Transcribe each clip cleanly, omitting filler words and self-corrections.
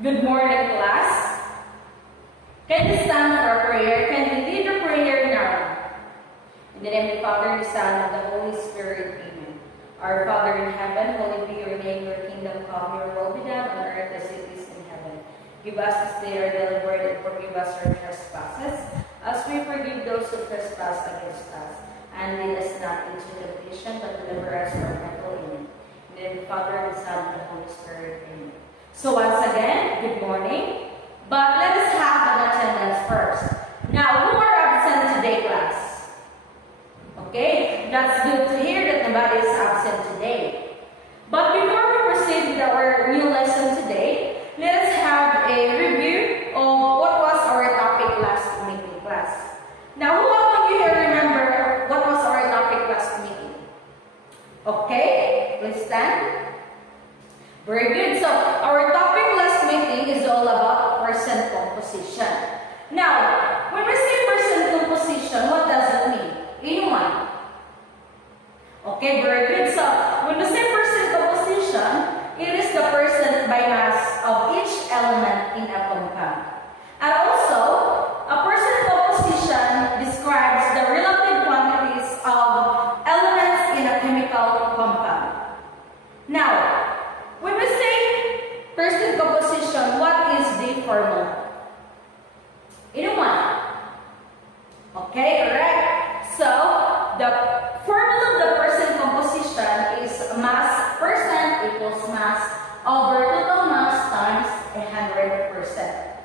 Good morning, class. Can you stand for prayer? Can you lead the prayer now? In the name of the Father, the Son, and the Holy Spirit. Amen. Our Father in heaven, holy be your name, your kingdom come, your will be done on earth as it is in heaven. Give us this day our daily bread and forgive us our trespasses, as we forgive those who trespass against us. And lead us not into temptation, but deliver us from evil. Amen. In the name of the Father, the Son, and the Holy Spirit. Amen. So once again, good morning. But let us have an attendance first. Now, who are absent today, class? Okay, that's good to hear that nobody is absent today. But before we proceed with our new lesson today, let us have a review of what was our topic last meeting, class. Now, who among you here remember what was our topic last meeting? Okay, please stand. Very good. So, our topic last meeting is all about person composition. Now, when we say person composition, what does it mean? Anyone? Okay, very good. So, when we say person composition, it is the percent by mass of each element in a compound. And also, a person composition describes the relative quantities of elements in a chemical compound. Now, when we say person composition, what is the formula? Anyone? Okay, correct. So, the formula of the person composition is mass percent equals mass over total mass times 100%.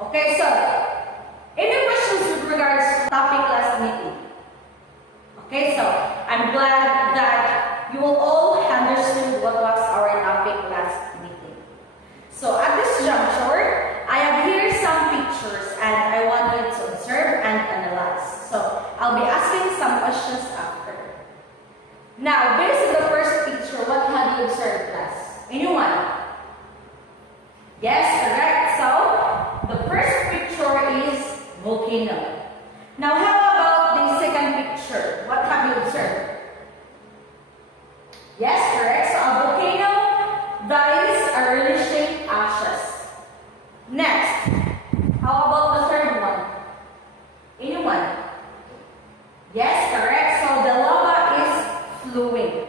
Okay, so, any questions with regards to topic last meeting? Okay, so, I'm glad that you will all understood what was our topic last meeting. So at this juncture, I have here some pictures and I want you to observe and analyze. So I'll be asking some questions after. Now, based on the first picture, what have you observed, class? Anyone? Yes, correct. So the first picture is volcano. Now, how about the second picture? What have you observed? Yes, correct. So, a volcano that is a really shaped ashes. Next, how about the third one? Anyone? Yes, correct. So, the lava is flowing.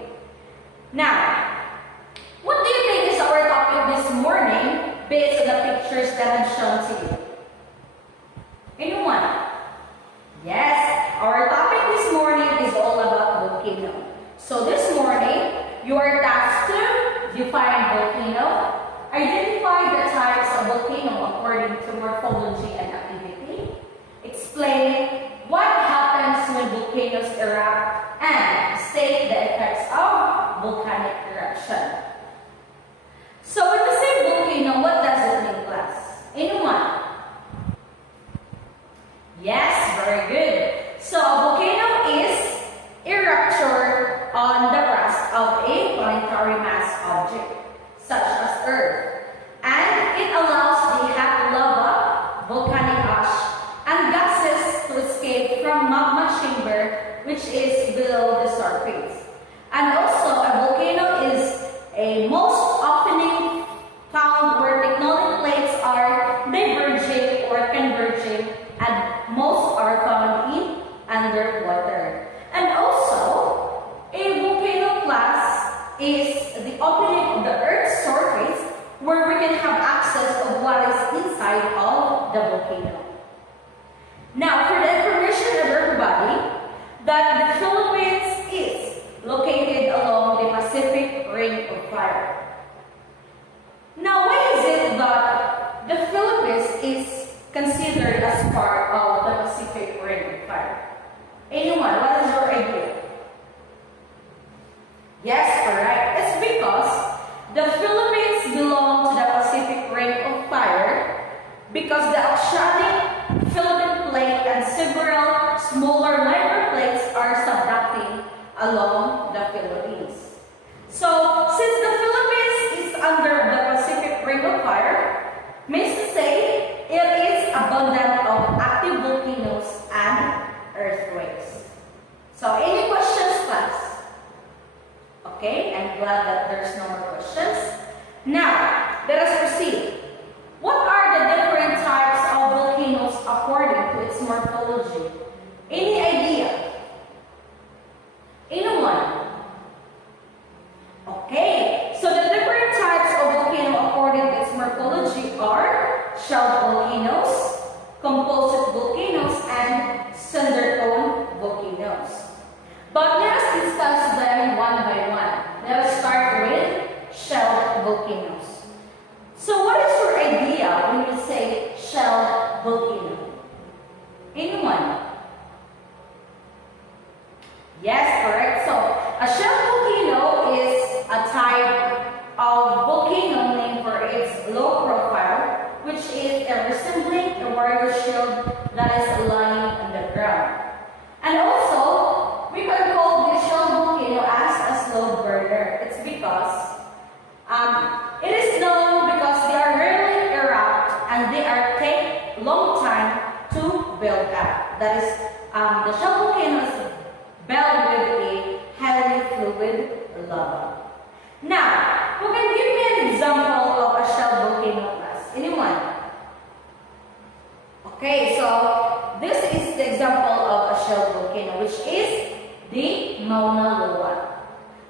Now, what do you think is our topic this morning based on the pictures that I've shown to you? Anyone? Yes, our topic this morning is all about volcano. So this morning, you are tasked to define volcano, identify the types of volcano according to morphology and activity, explain what happens when volcanoes erupt, and state the effects of volcanic eruption. So when we say volcano, what does it mean, class? Anyone? Yes, very good. So a volcano is a rupture on the crust of a planetary mass object, such as Earth. And it allows the hot lava, volcanic ash, and gases to escape from magma chamber, which is below the surface. And also, a volcano is a most often found where tectonic plates are diverging or converging, and most are found in underwater. And also, a volcano, class, is the opening of the Earth's surface where we can have access of what is inside of the volcano. Now, for the information of everybody, that the Philippines is located along the Pacific Ring of Fire. Now, why is it that the Philippines is considered as part of the Pacific Ring of Fire? Anyone, what is your idea? Yes, correct. It's because the Philippines belong to the Pacific Ring of Fire because the oceanic Philippine plate and several smaller lighter plates are subducting along the Philippines. So, since the Philippines is under the Pacific Ring of Fire, means to say it is abundant of active volcanoes and earthquakes. So, any questions, class? Okay, I'm glad that there's no more questions. Now, let us proceed. Okay, so the different types of volcano according to its morphology are shelved volcanoes, composite volcanoes, and cinder cone volcanoes. But let us discuss them one by one. Let us start with shelved volcanoes. So what is your idea when you say shelved volcano? Anyone? Yes, correct. So a shelved volcano is a type of volcano named for its low profile, which is resembling a warrior shield that is lying on the ground. And also, we can call this shelved volcano as a slow burner. It's because it is known because they are rarely erupt and they are take long time to build up. That is, the shelved volcano is built with a highly fluid lava. Now, who can give me an example of a shelved volcano class? Anyone? Okay, so this is the example of a shelved volcano, which is the Mauna Loa.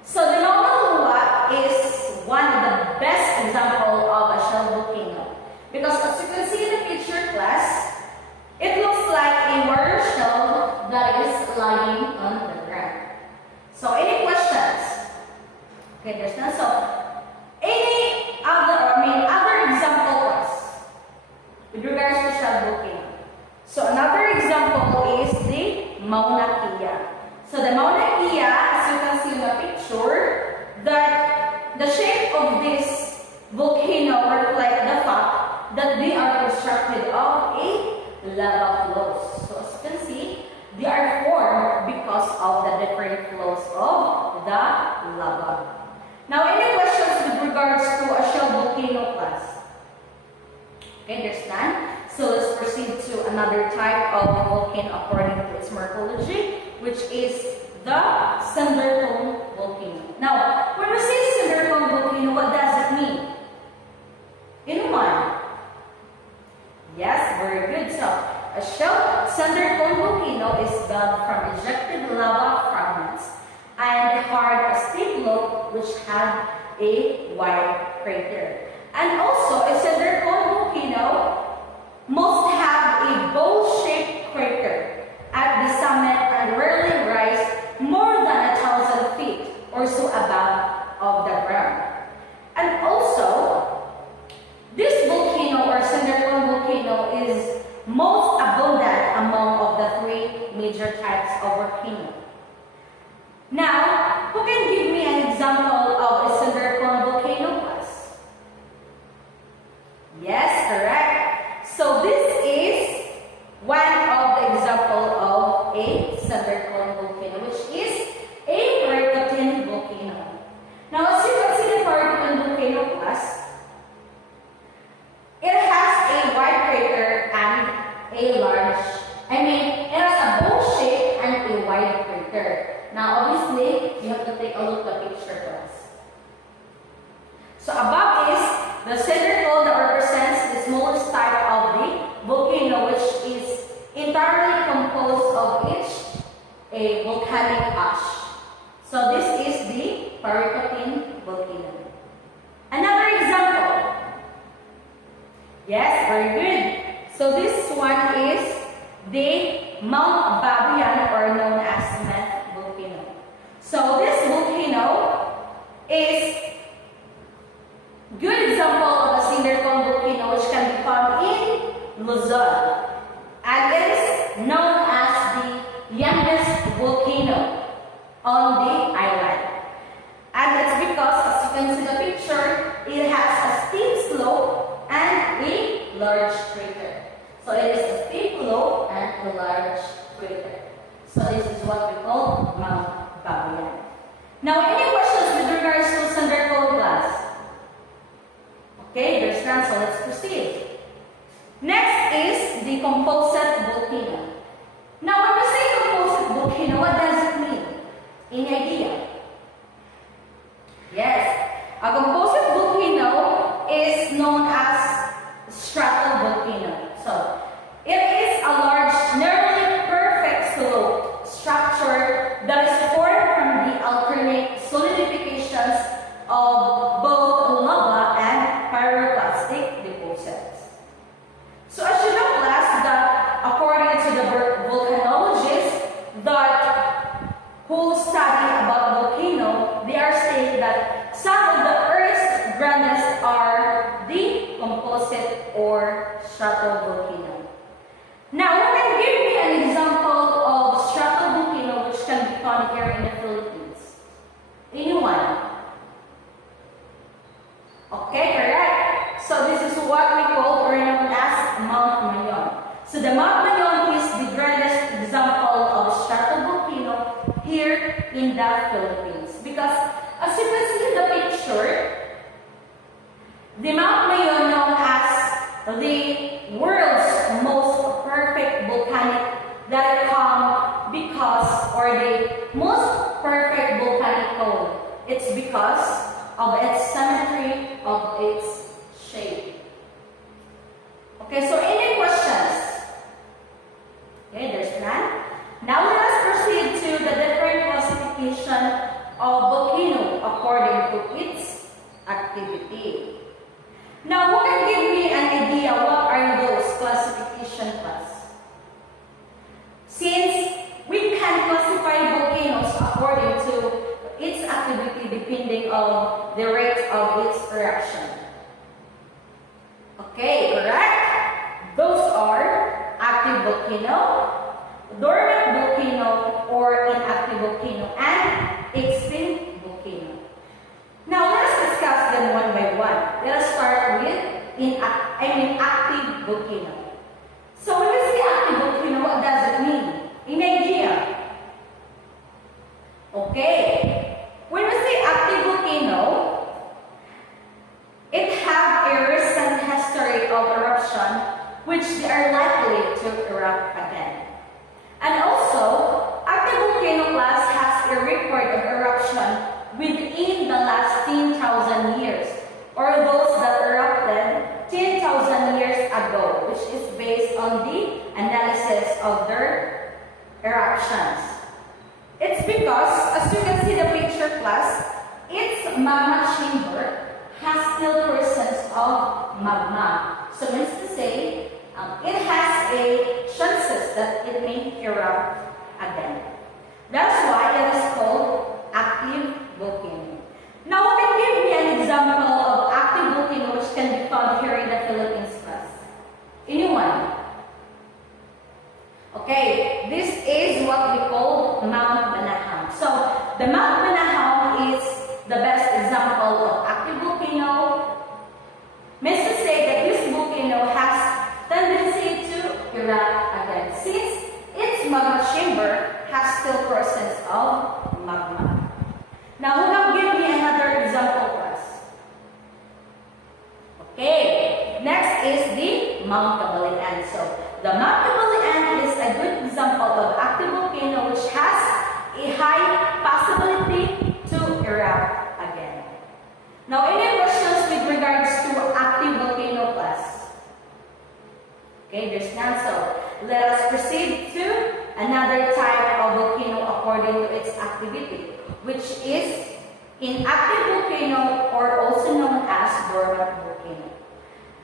So the Mauna Loa is one of the best example of a shelved volcano because as you can see in the picture class, it looks like a water shield that is lying on the ground. So any questions? Okay, there's none. So any other examples with regards to shelved volcano. So another example is the Mauna Kea. So the Mauna Kea, as you can see in the picture, that the shape of this volcano reflects the fact that they are constructed of a lava flows. So as you can see, they are formed because of the different flows of the lava. Now, any questions with regards to a shelved volcano class? Okay, there's none. So let's proceed to another type of volcano according to its morphology, which is the cinder cone volcano. Now, when we say cinder cone volcano, what does it mean? Anyone? Yes, very good. So, a shelved cinder cone volcano is built from ejected lava fragments and hard a steep slope which had a wide crater. And also, a cinder cone volcano must have a bowl-shaped crater at the summit and rarely rise more than 1,000 feet or so above of the ground. And also, this volcano or cinder cone volcano is most abundant among of the three major types of volcano. Now, who can give me an example of a cinder cone volcano class? Yes, correct. So this is one of the example of a cinder cone volcano, which is a Paracatine volcano. Now, as you can see the Paracatine volcano class, it has a wide crater and a large, it has a bowl shape and a wide crater. Now, obviously, you have to take a look at the picture class. So, above is the cinder cone that represents the smallest type of the volcano, which is entirely composed of a volcanic ash. So, this is the Paracatine volcano. Another example. Yes, very good. So this one is the Mount Babian, or known as Meth volcano. So this volcano is good example of a cinder cone volcano which can be found in Luzon. And it is known as the youngest volcano on the island. And it's because, as you can see the picture, it has a steep slope and a large crater. So it is a steep slope and a large crater. So this is what we call Mount Babian. Now, any questions with regards to cinder cone class? Okay, there's none, so let's proceed. Next is of both lava and pyroclastic deposits. So as you know, class, that according to the volcanologists who study about volcano, they are saying that some of the Earth's grandest are the composite or stratovolcano. Now, who can give me an example of stratovolcano which can be found here in the Philippines? Anyone? Okay, correct. So this is what we call or known as Mount Mayon. So the Mount Mayon is the grandest example of stratovolcano here in the Philippines. Because as you can see in the picture, the Mount Mayon, known as the world's most perfect volcanic that come because, or the most perfect volcanic cone, it's because of its symmetry, of its shape. Okay, so any questions? Okay, there's none. Now let us proceed to the different classification of volcano according to its activity. Now, who can give me an idea what are those classification class? Since we can classify volcanoes according to its activity depending on the rate of its eruption. Okay, correct? Those are active volcano, dormant volcano, or inactive volcano, and extinct volcano. Now, let us discuss them one by one. Let us start with active volcano. So, when we say active volcano, what does it mean? Any idea? Okay. When we say active volcano, it has a recent history of eruption which they are likely to erupt again. And also, active volcano class has a record of eruption within the last 10,000 years, or those that erupted 10,000 years ago, which is based on the analysis of their eruptions. It's because, as you can see the picture class, its magma chamber has still presence of magma. So means to say, it has a chances that it may erupt again. That's why it is called active volcano. Now, can you give me an example of active volcano which can be found here in the Philippines class? Anyone? Okay, this is what we call Mount Banahaw. So, the Mount Banahaw is the best example of active volcano. Means to say that this volcano has tendency to erupt again since its magma chamber has still presence of magma. Now, who can give me another example class? Okay, next is the Mount Kabalian. So, the Mount Kabalian is a good example of active volcano which has a high possibility to erupt again. Now, any questions with regards to active volcano class? Okay, there's none. So, let us proceed to another type of volcano according to its activity, which is inactive volcano, or also known as dormant volcano.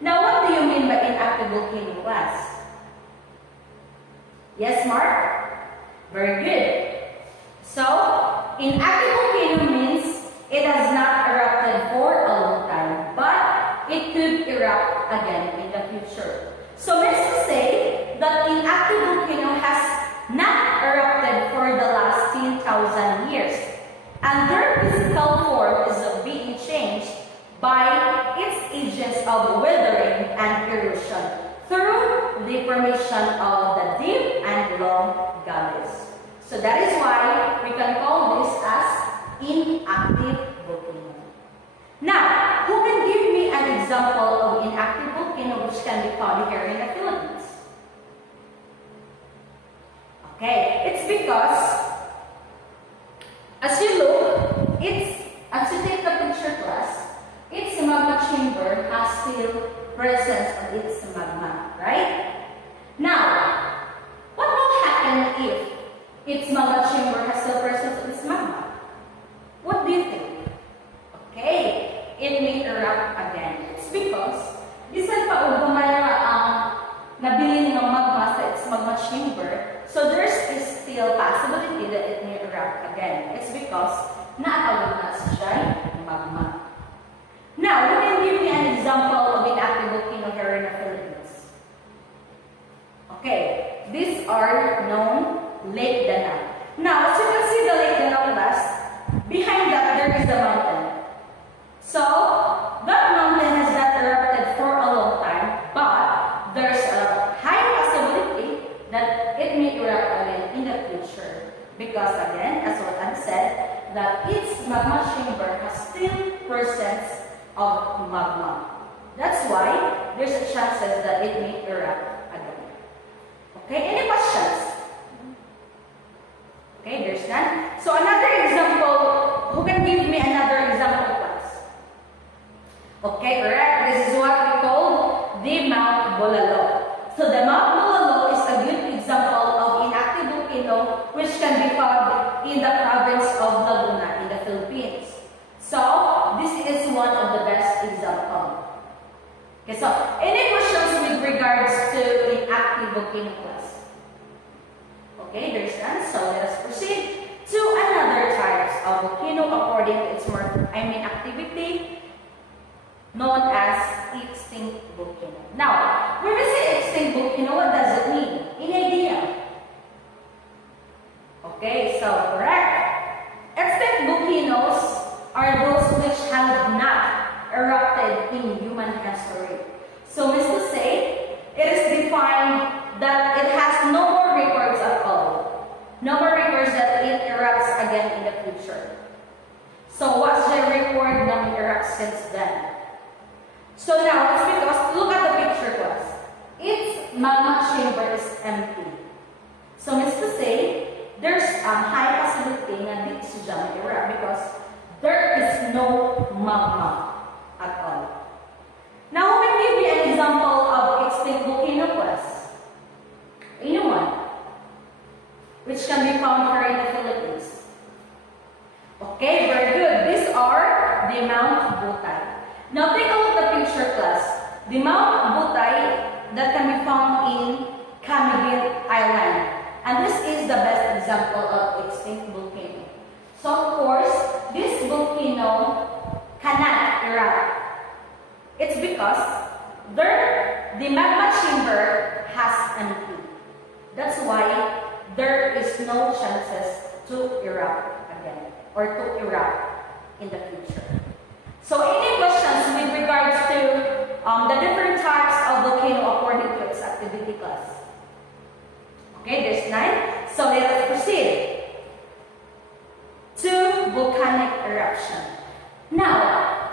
Now, what do you mean by inactive volcano class? Yes, Mark? Very good. So, inactive volcano means it has not erupted for a long time, but it could erupt again in the future. So, means to say that inactive volcano has not erupted for the last 10,000 years, and their physical form is being changed by its agents of weathering and erosion through the formation of the deep and long gullies. So that is why we can call this as inactive volcano. Now, who can give me an example of inactive volcano which can be found here in the Philippines? Okay, it's because as you look, as you take the picture class, its magma chamber has still presence of its magma, right? Now, what will happen if its magma chamber has still presence of its magma? What do you think? Okay, erupt again? It's because bisan pa og gamay ra ang nabilin ng magma sa its magma chamber, so there's still possibility that it may erupt again. It's because naatawag na siya magma. Now, you can give me an example of an active volcano here in the Philippines. Okay, these are known Lake Danang. Now, as you can see the Lake Danang class, behind that there is the mountain. So, that mountain has not erupted for a long time, but there's a high possibility that it may erupt again in the future. Because again, as what I've said, that its magma chamber has still presence of magma. That's why there's a chances that it may erupt again. Okay, any questions? Okay, there's none. So another example, who can give me another example class? Okay, correct. This is what we call the Mount Bolalo. So the Mount Bolalo is a good example of inactive volcano which can be found in the province of Laguna in the Philippines. So this is one of the best examples. Okay, so any questions with regards to inactive volcano class? Okay, there's none. So let us proceed to another types of volcano according to its activity known as extinct volcano. Now, when we say extinct volcano, what does it mean? Any idea? Okay, so correct. Extinct volcanoes are those which have not erupted in human history. So means to say, it is defined that it has no more records at all. No more records that it erupts again in the future. So what's the record that it erupts since then? So now, it's because, look at the picture class. Its magma chamber is empty. So means to say, there's a high possibility na dito siya may erupt because there is no magma at all. Now, we give you an example of extinct volcano class. Anyone? Which can be found here in the Philippines. Okay, very good. These are the Mount Butay. Now, take a look at the picture class. The Mount Butay that can be found in Camiguin Island. And this is the best example of extinct volcano. So, of course, this volcano cannot erupt. It's because the magma chamber has empty. That's why there is no chances to erupt again or to erupt in the future. So, any questions with regards to the different types of volcano according to its activity class? Okay, there's 9. So, let us proceed to volcanic eruption. Now,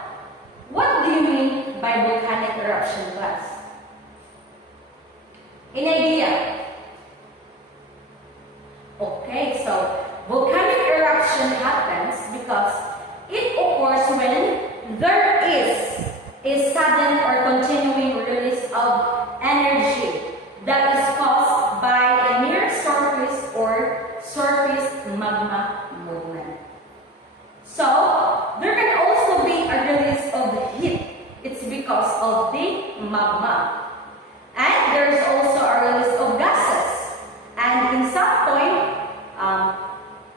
what do you mean by volcanic eruption class? Any idea? Okay, so volcanic eruption happens because it occurs when there is a sudden or continuing release of energy that is caused by a near surface or surface magma movement. So, there can also be a release of heat. It's because of the magma. And there's also a release of gases. And in some point,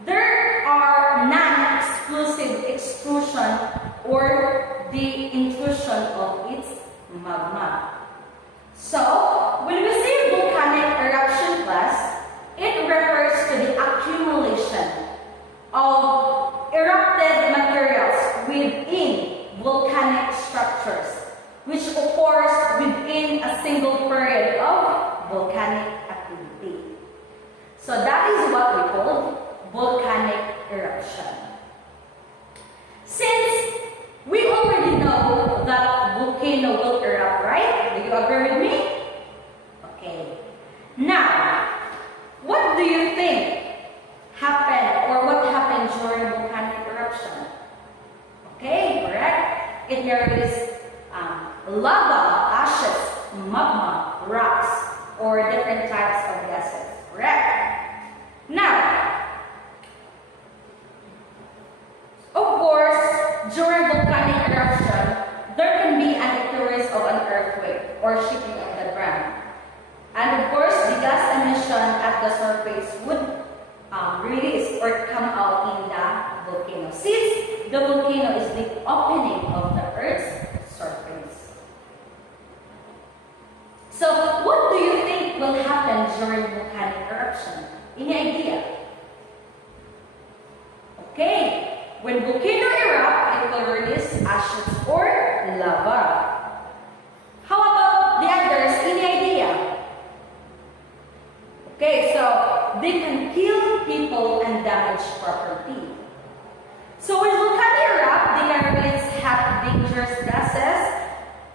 there are non-exclusive extrusion or the intrusion of its magma. So, when we say volcanic eruption class, it refers to the accumulation of erupted materials within volcanic structures, which occurs within a single period of volcanic activity. So that is what we call volcanic eruption. Since we already know that volcano will erupt, right? Do you agree with me? Okay. Now, what do you think happened or what happened during volcanic eruption? Okay, correct? It releases lava, ashes, magma, rocks, or different types of gases. Correct? Now, of course, during volcanic eruption, there or shaping of the ground. And of course, the gas emission at the surface would release or come out in the volcano, since the volcano is the opening of the Earth's surface. So, what do you think will happen during volcanic eruption? Any idea? Okay, when volcano erupt, it will release ashes or lava. How about the others? Any idea? Okay, so they can kill people and damage property. So when volcano erupt, they can release dangerous gases,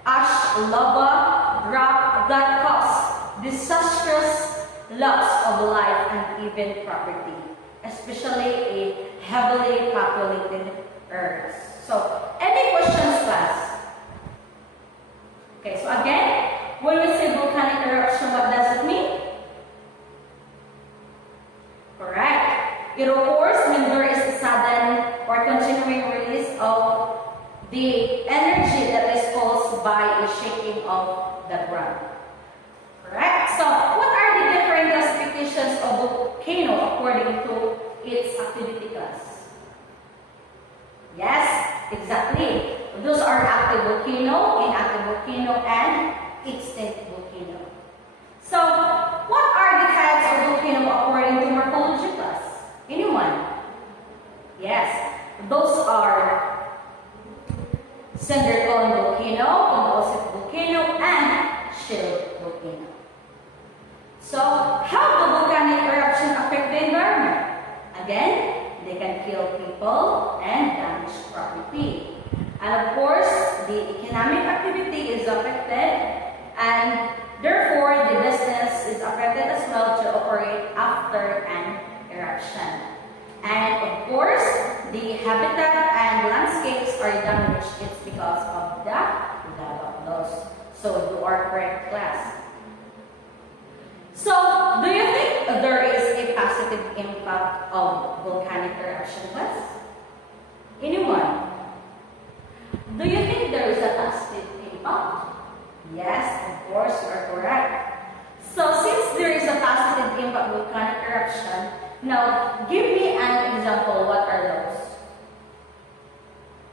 ash, lava, rock that cause disastrous loss of life and even property, especially a heavily populated Earth. So, any questions, class? Okay, so again, when we say volcanic eruption, what does it mean? Correct. It occurs when there is a sudden or continuing release of the energy that is caused by a shaking of the ground. Correct? So, what are the different classifications of volcano according to its activity class? Yes, exactly. Those are active volcano, inactive volcano, and extinct volcano. So, what are the types of volcano according to morphology class? Anyone? Yes, those are cinder cone volcano, composite volcano, and shield volcano. So, how the volcanic eruption affect the environment? Again, they can kill people and damage property. And of course, the economic activity is affected, and therefore the business is affected as well to operate after an eruption. And of course, the habitat and landscapes are damaged. It's because of the lava flows. So you are correct, class. So, do you think there is a positive impact of volcanic eruption, class? Anyone? Do you think there is a positive impact? Yes, of course, you are correct. So, since there is a positive impact of volcanic eruption, now give me an example. What are those?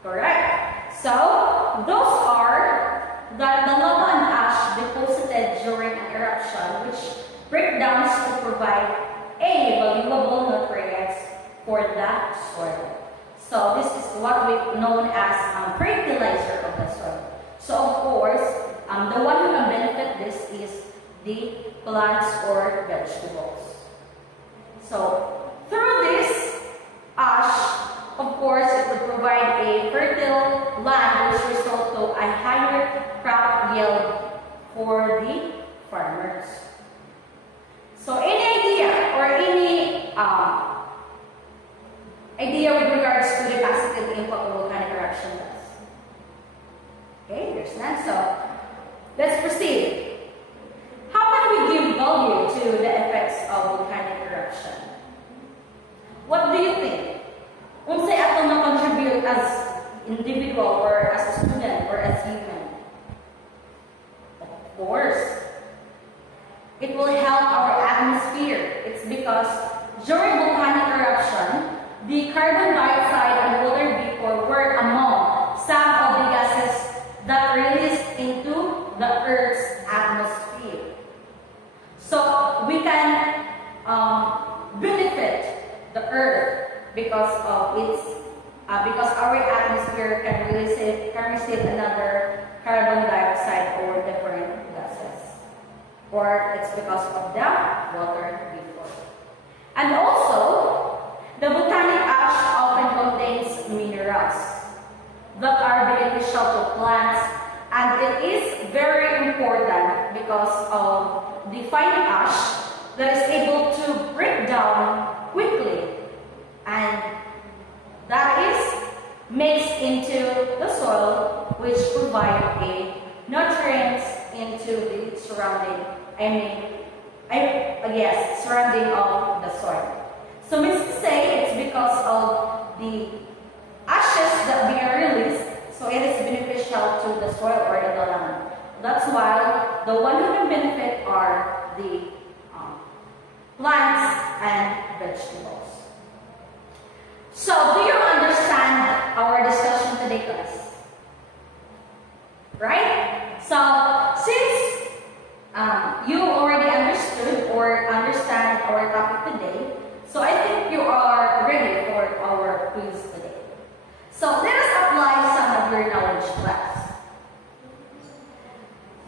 Correct. So, those are that the lava and ash deposited during an eruption, which breakdowns to provide a valuable nutrients for the soil. So this is what we known as fertilizer of the soil. So of course, the one who can benefit this is the plants or vegetables. So through this ash, of course, it will provide a fertile land which result to a higher crop yield for the farmers. So any idea or any idea with regards to the positive impact of volcanic eruption does? Okay, there's none. So let's proceed. How can we give value to the effects of volcanic eruption? What do you think? Unsay ato na contribute as individual or as a student or as human? Of course, it will help our atmosphere. It's because during volcanic eruption, the carbon dioxide and water vapor were among some of the gases that released into the Earth's atmosphere. So we can benefit the Earth because of its because our atmosphere can receive another carbon dioxide or different gases, or it's because of the water vapor. And also, the volcanic ash often contains minerals that are beneficial to plants, and it is very important because of the fine ash that is able to break down quickly, and that is mixed into the soil, which provide a nutrients into the surrounding, surrounding of the soil. So means to say it's because of the ashes that we are released, so it is beneficial to the soil or in the land. That's why the one who can benefit are the plants and vegetables. So, do you understand our discussion today, class? Right? So, since you already understood or understand our topic today, so I think you are ready for our quiz today. So, let us apply some of your knowledge, class.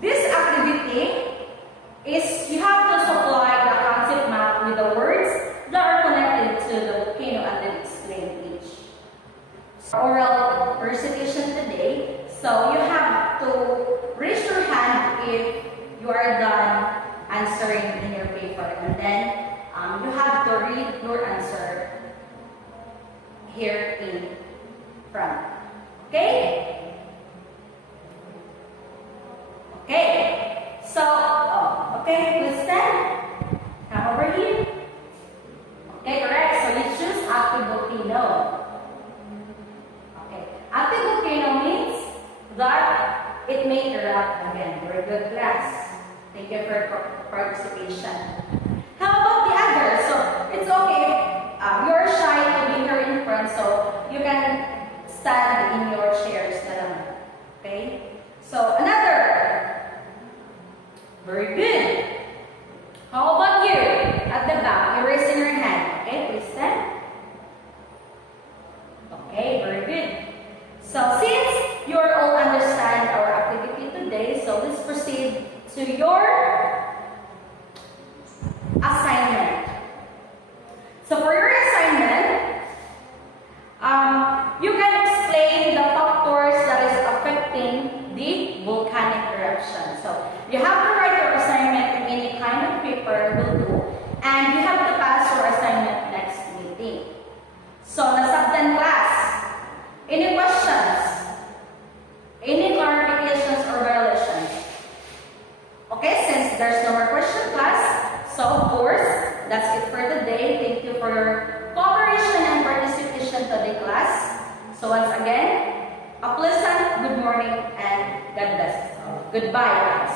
This activity is you have to supply the concept map with the words that are connected to the volcano and then explain each. Oral recitation today, so you have to raise your hand if you are done answering in your paper, and then you have to read your answer here in front. Okay? Okay. So, okay, please stand. Come over here. Okay, correct. So you choose active volcano. Okay. Active volcano means that it may erupt again. Very good, class. Thank you for your participation. How about the other? So it's okay if you're shy to be here in front, so you can stand in your chairs na naman. Okay? So another. Very good. How about you? At the back, you're raising your hand. Okay, please stand. Okay, very good. So since you all understand our activity today, so let's proceed to your assignment. So for your assignment, you can explain the factors that is affecting the volcanic eruption. So you have to write your assignment in any kind of paper will do, and you have to pass your assignment next meeting. So nasabtan class, any questions? Any clarifications or violations? Okay, since there's no more question, class, so of course, that's it for today. Thank you for your cooperation and participation today, class. So once again, a pleasant good morning and God bless. Goodbye.